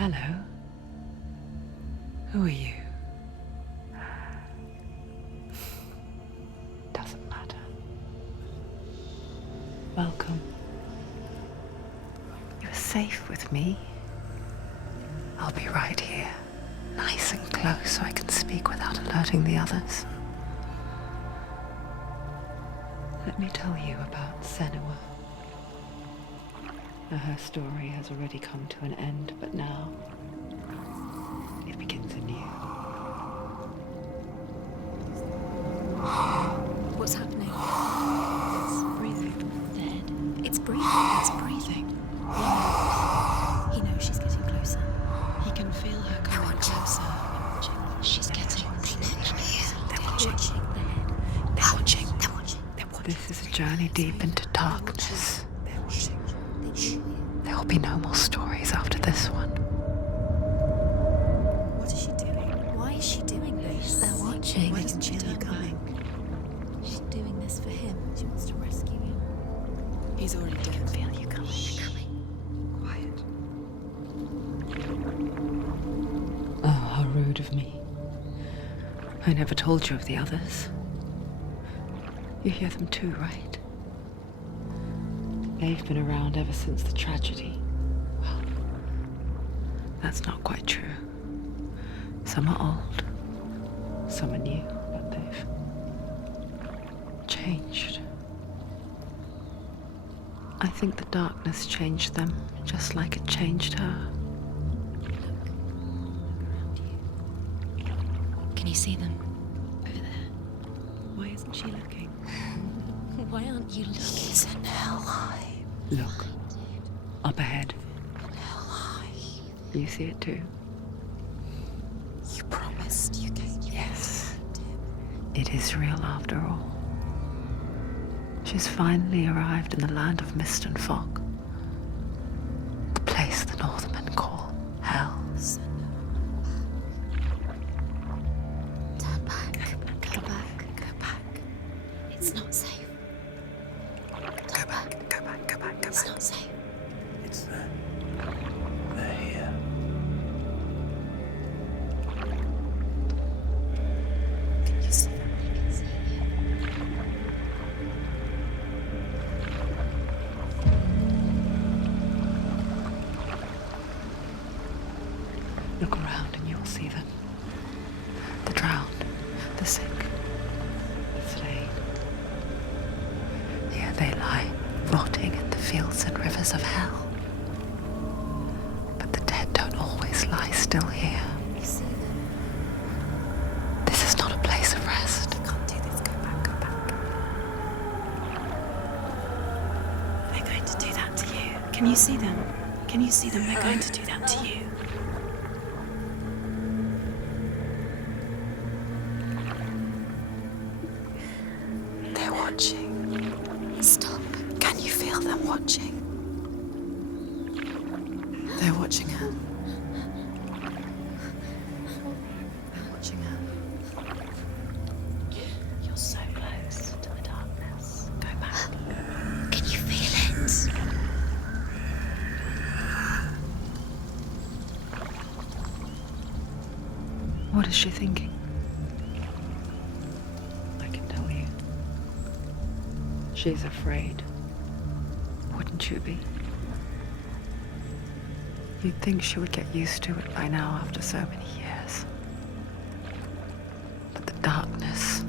Hello. Who are you? Doesn't matter. Welcome. You're safe with me. I'll be right here, nice and close so I can speak without alerting the others. Let me tell you about Senua. Her story has already come to an end, but now it begins anew. What's happening? It's breathing. Dead. It's breathing. It's breathing. He knows she's getting closer. He can feel her coming closer. She's getting closer. They're watching. They're watching. They're watching. They're watching. This is a journey deep into darkness. They're watching. There will be no more stories after this one. What is she doing? Why is she doing this? They're watching. Why doesn't she feel you coming? She's doing this for him. She wants to rescue him. He's already dead. I can feel you coming. Quiet. Oh, how rude of me. I never told you of the others. You hear them too, right? They've been around ever since the tragedy. Well, that's not quite true. Some are old, some are new, but they've changed. I think the darkness changed them, just like it changed her. Look around you. Can you see them? Over there. Why isn't she looking? Why aren't you looking? He's in hell high. Look, up ahead. Hell high. You see it too? You promised you gave you. Yes. It is real after all. She's finally arrived in the land of mist and fog. The place the Northmen call Hell. Turn back. Go back. Go back. It's not safe. Go back. It's not safe. It's there. They're here. Can you see them? I can see you. Look around and you'll see them. The drowned, the sick, the slain. Here they lie, rotting in the fields and rivers of hell. But the dead don't always lie still here. You see them. This is not a place of rest. You can't do this. Go back. Go back. They're going to do that to you. Can you see them? Can you see them? They're going to do that to you. They're watching. Stop. Can you feel them watching? They're watching her. They're watching her. You're so close to the darkness. Go back. Can you feel it? What is she thinking? I can tell you. She's afraid. Wouldn't you be? You'd think she would get used to it by now after so many years. But the darkness,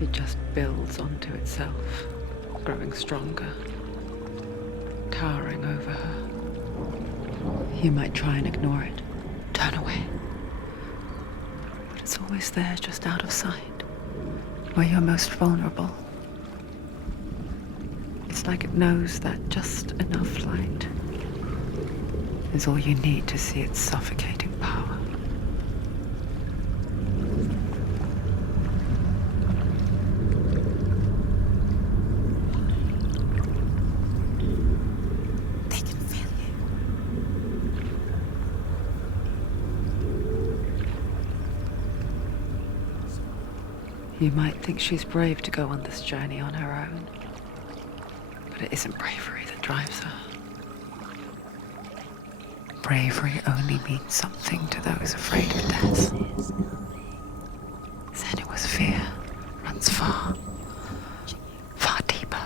it just builds onto itself, growing stronger, towering over her. You might try and ignore it, turn away. But it's always there, just out of sight, where you're most vulnerable. It's like it knows that just enough light is all you need to see its suffocating power. They can feel you. You might think she's brave to go on this journey on her own, but it isn't bravery that drives her. bravery only means something to those afraid of death. Senua's fear runs far, far deeper.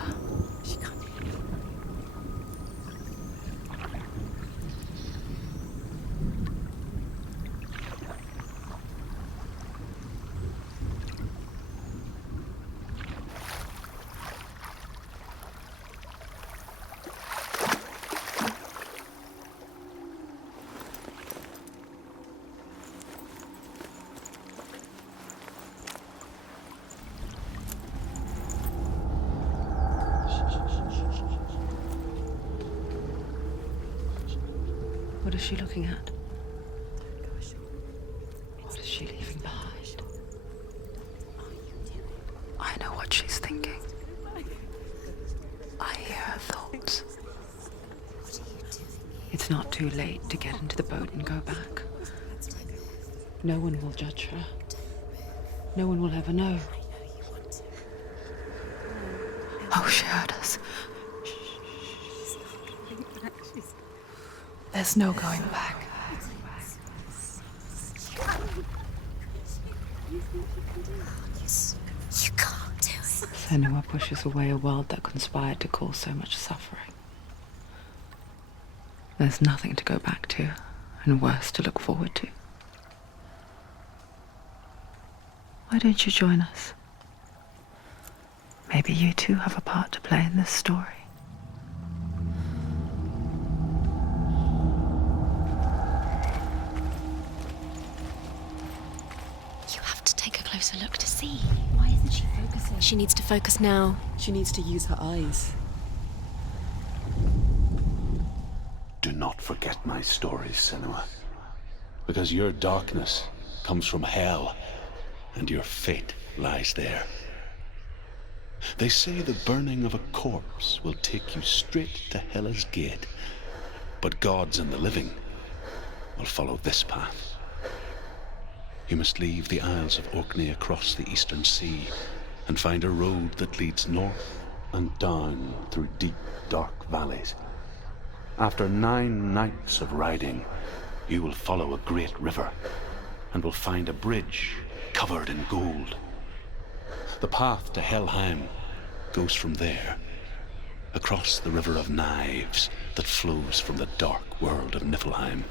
What is she looking at? What is she leaving behind? I know what she's thinking. I hear her thoughts. It's not too late to get into the boat and go back. No one will judge her. No one will ever know. Oh, she heard us. There's no going back. You can't do it. Senua pushes away a world that conspired to cause so much suffering. There's nothing to go back to, and worse to look forward to. Why don't you join us? Maybe you too have a part to play in this story. You have to take a closer look to see. Why isn't she focusing? She needs to focus now. She needs to use her eyes. Do not forget my stories, Senua. Because your darkness comes from hell, and your fate lies there. They say the burning of a corpse will take you straight to Hela's gate, but gods and the living will follow this path. You must leave the Isles of Orkney across the eastern sea and find a road that leads north and down through deep, dark valleys. After 9 nights of riding, you will follow a great river and will find a bridge covered in gold. The path to Helheim goes from there, across the river of knives that flows from the dark world of Niflheim.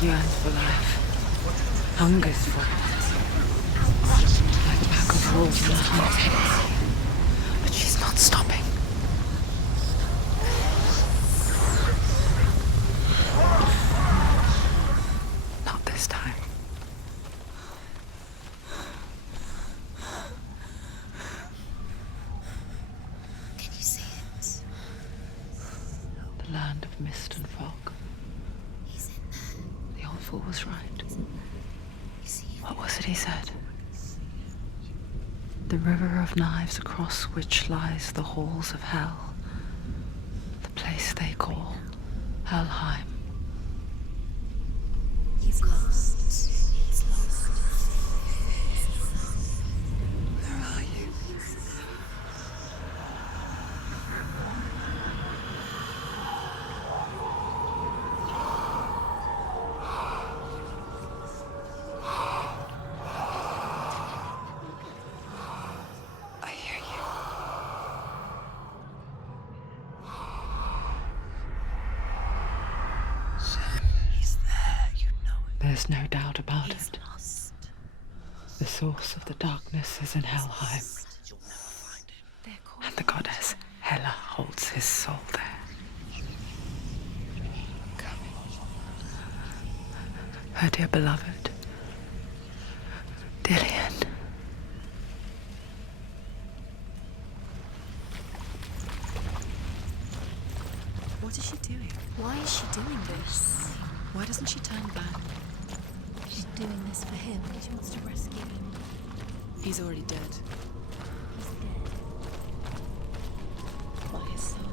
Yearns for life, hungers for it, like a pack of wolves in a hunt. But she's not stopping. Not this time. Can you see it? The land of mist and fog. He's in there. The old fool was right. You see it? What was it he said? The river of knives across which lies the halls of hell. The place they call Helheim. He's lost. He's lost. Where are you? I hear you. There's no doubt about He's it. lost. The source of the darkness is in Helheim, They're called and the goddess Hela holds his soul there. Her dear beloved, Dillian. What is she doing? Why is she doing this? Why doesn't she turn back? She's doing this for him. She wants to rescue him. He's already dead. He's dead. But his soul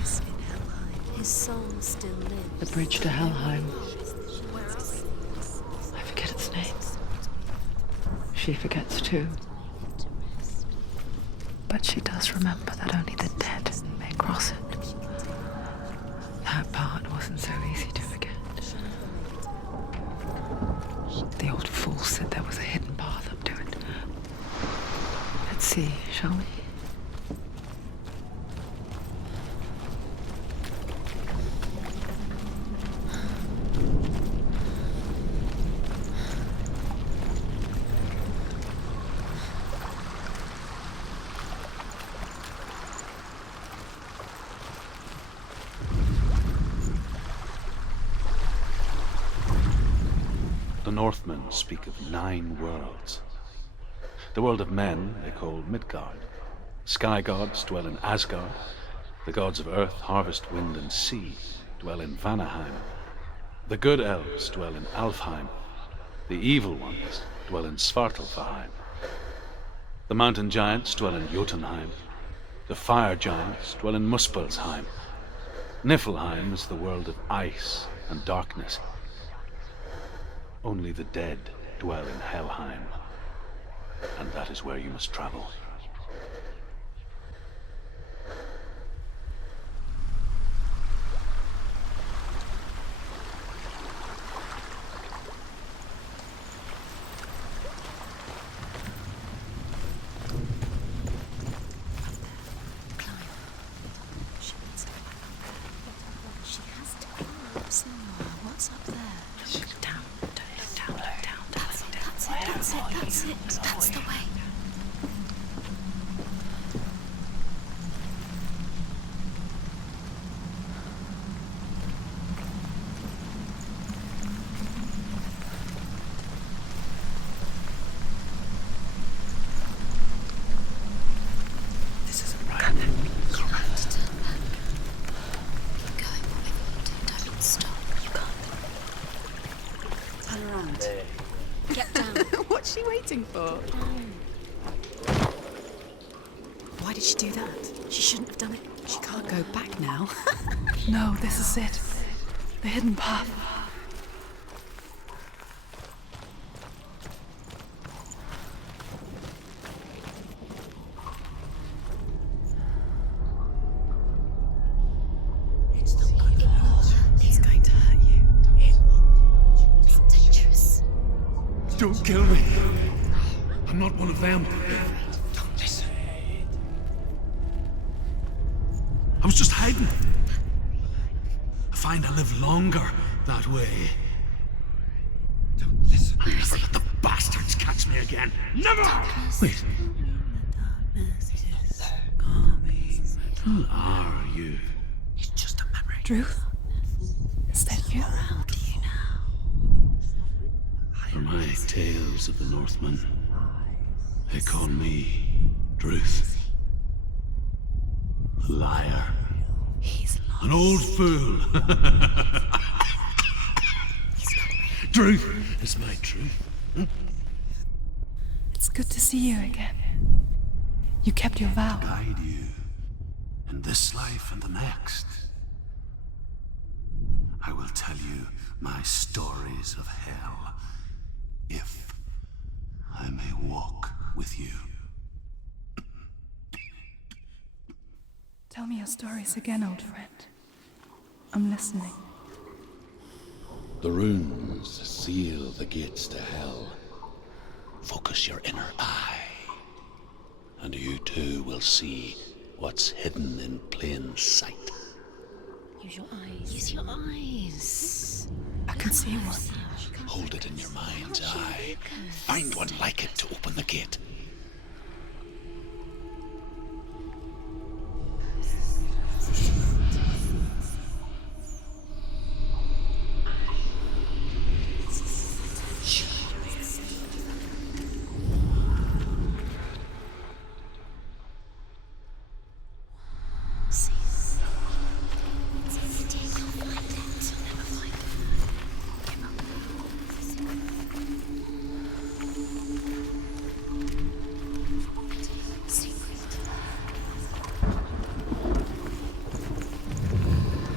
is in Helheim. His soul still lives. The bridge to Helheim. Where else? I forget its name. She forgets too. But she does remember that only the dead may cross it. That part wasn't so easy to forget. The old fool said there was a hidden path up to it. Let's see, shall we? The Northmen speak of 9 worlds. The world of men they call Midgard. Sky gods dwell in Asgard. The gods of earth, harvest, wind, and sea dwell in Vanaheim. The good elves dwell in Alfheim. The evil ones dwell in Svartalfheim. The mountain giants dwell in Jotunheim. The fire giants dwell in Muspelheim. Niflheim is the world of ice and darkness. Only the dead dwell in Helheim, and that is where you must travel. She needs to climb up there. She has to climb. Senua, what's up there? Down. That's it. That's the way. This isn't right. You have to turn back. Keep going, whatever you do, don't stop. You can't. Turn around. Get down. What's she waiting for? Down. Why did she do that? She shouldn't have done it. She can't go back now. No, this is it. The hidden path. It's not good. It's going to hurt you. It's dangerous. Don't kill me. I'm not one of them. Don't listen. I was just hiding. I find I live longer that way. Don't listen. I'll never let the bastards catch me again. Never! Wait, who are you? It's just a memory. Druth? Is that you? How do you know? For my tales of the Northmen, they call me Druth. A liar. He's lost. An old fool. Truth is my truth. It's good to see you again. You kept your vow. Guide you in this life and the next. I will tell you my stories of hell, if I may walk with you. Tell me your stories again, old friend. I'm listening. The runes seal the gates to hell. Focus your inner eye, and you too will see what's hidden in plain sight. Use your eyes. Use your eyes. I can see one. Hold it in your mind's eye. Find one like it to open the gate.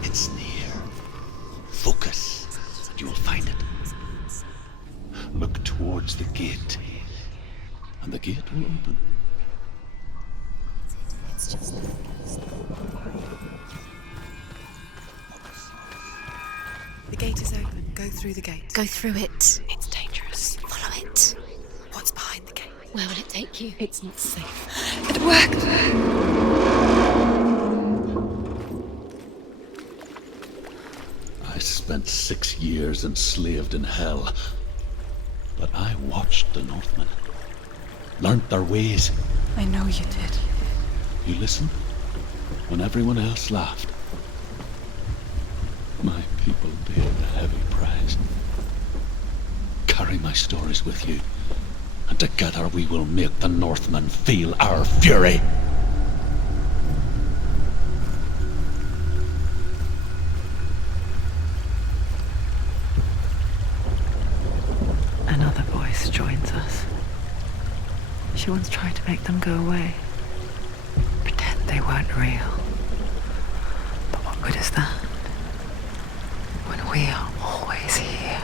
It's near. Focus, and you will find it. Look towards the gate, and the gate will open. The gate is open. Go through the gate. Go through it. It's dangerous. Follow it. What's behind the gate? Where will it take you? It's not safe. It worked! I spent 6 years enslaved in hell, but I watched the Northmen, learnt their ways. I know you did. You listened when everyone else laughed. My people paid a heavy price. Carry my stories with you, and together we will make the Northmen feel our fury. Another voice joins us. She once tried to make them go away. Pretend they weren't real. But what good is that? When we are always here.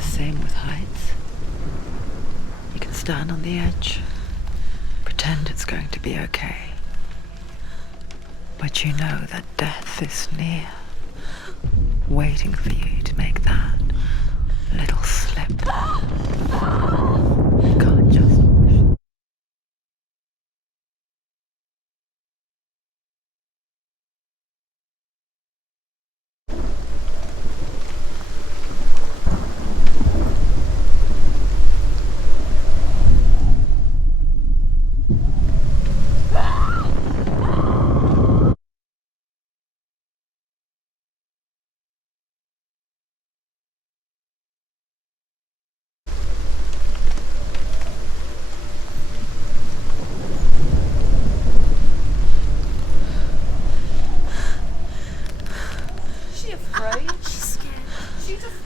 Same with heights. You can stand on the edge, pretend it's going to be okay. But you know that death is near, waiting for you to make that little slip. You can't just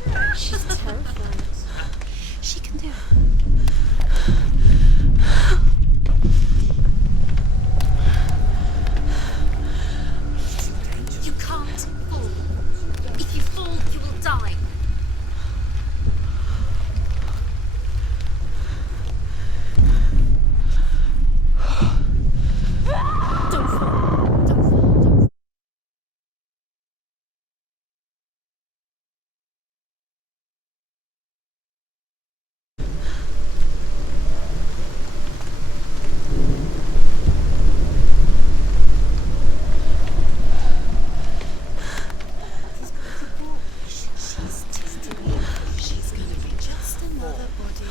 push. She can do it. You can't fall. If you fall, you will die. Don't fall. Don't fall. She's gonna be just another body.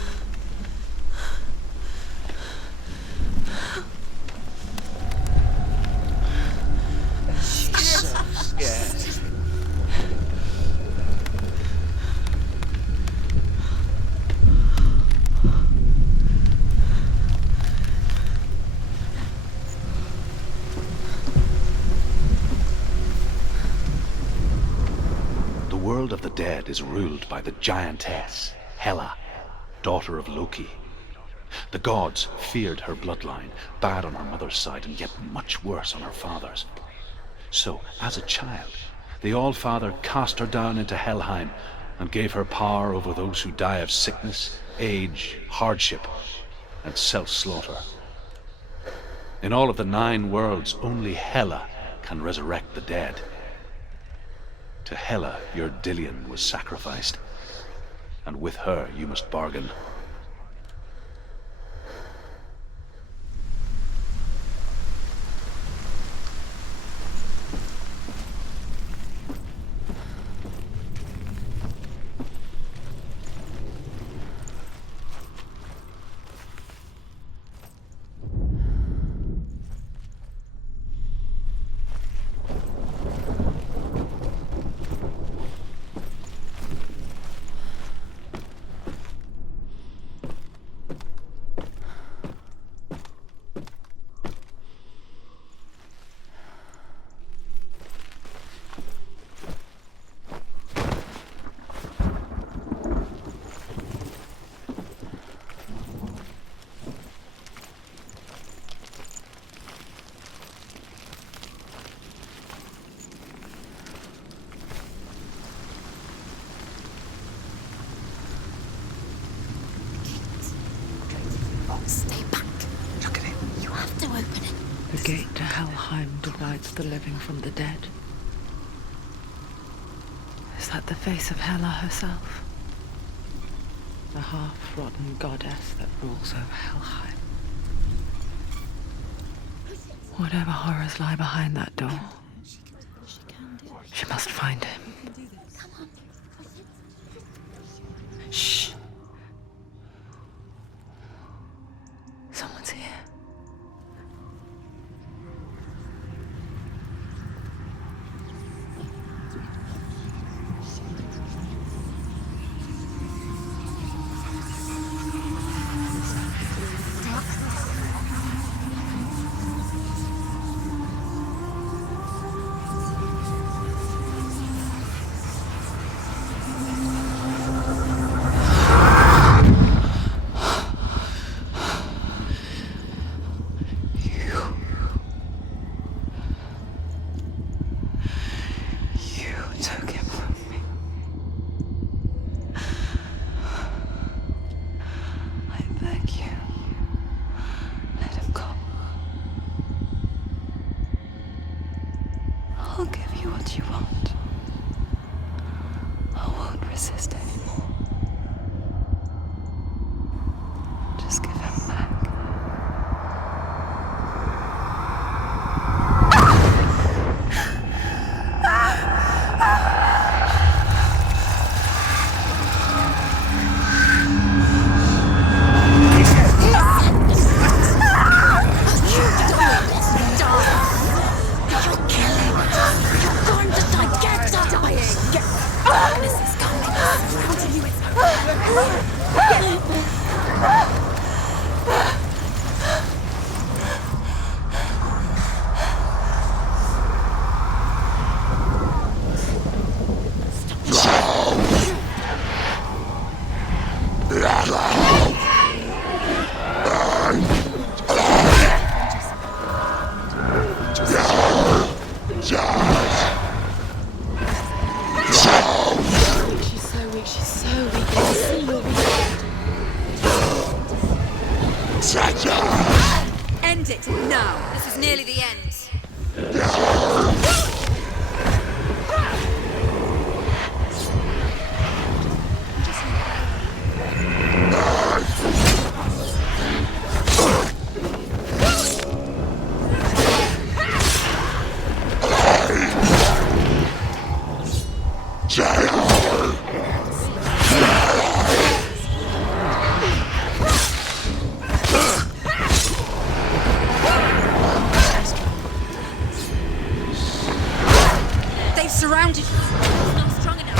She's so scared. The world of the dead is ruled by the giantess, Hela, daughter of Loki. The gods feared her bloodline, bad on her mother's side and yet much worse on her father's. So, as a child, the All-Father cast her down into Helheim and gave her power over those who die of sickness, age, hardship, and self-slaughter. In all of the 9 worlds, only Hela can resurrect the dead. To Hela, your Dillion was sacrificed, and with her you must bargain. Stay back. Look at it. You have to open it. The gate to Helheim divides the living from the dead. Is that the face of Hela herself? The half-rotten goddess that rules over Helheim. Whatever horrors lie behind that door, she must find him. Shh. Someone's here. I'll give you what you want. I won't resist anymore. Just give him back. End it now. This is nearly the end. Surrounded you. It's not strong enough.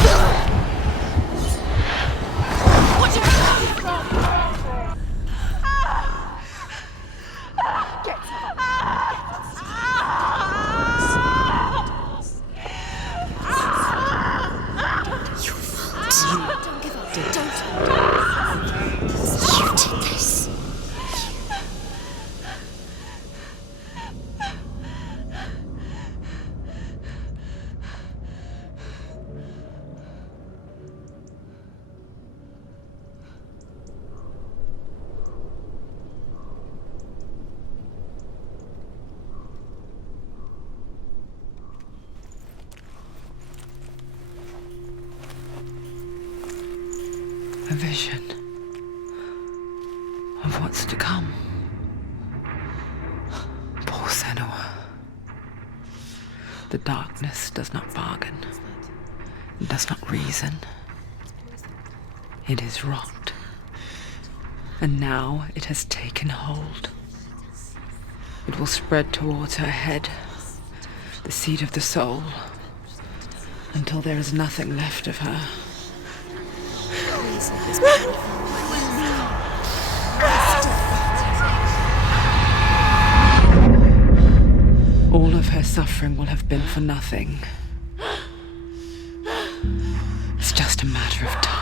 Watch out! You fault. Don't give up. Don't. You did this. A vision of what's to come. Poor Senua. The darkness does not bargain. It does not reason. It is rot. And now it has taken hold. It will spread towards her head, the seat of the soul, until there is nothing left of her. All of her suffering will have been for nothing. It's just a matter of time.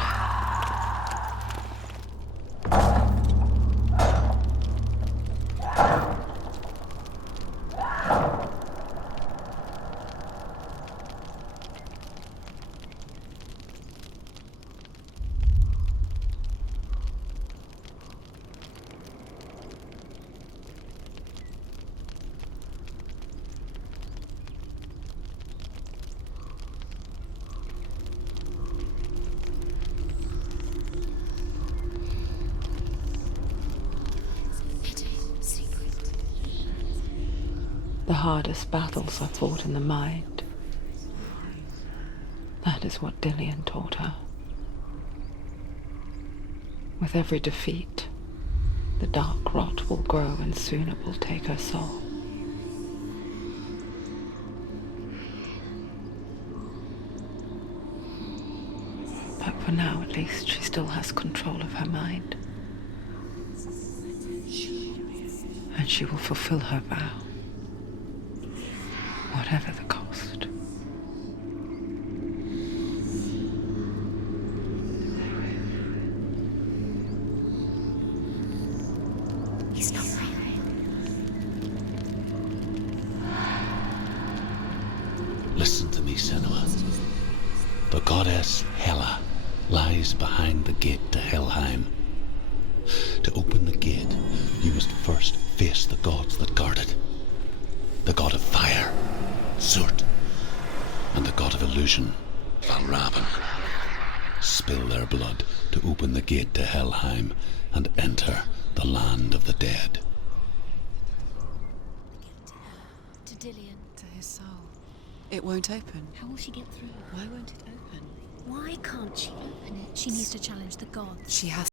The hardest battles are fought in the mind. That is what Dillian taught her. With every defeat, the dark rot will grow and soon it will take her soul. But for now, at least, she still has control of her mind. And she will fulfill her vow. Whatever the cost. He's not right. Listen to me, Senua. The goddess Hela lies behind the gate to Helheim. To open the gate, you must first face the gods that guard it. The god of fire, Surt, and the god of illusion, Valravan. Spill their blood to open the gate to Helheim and enter the land of the dead. To Dillian. To his soul. It won't open. How will she get through? Why won't it open? Why can't she open it? She needs to challenge the gods. She has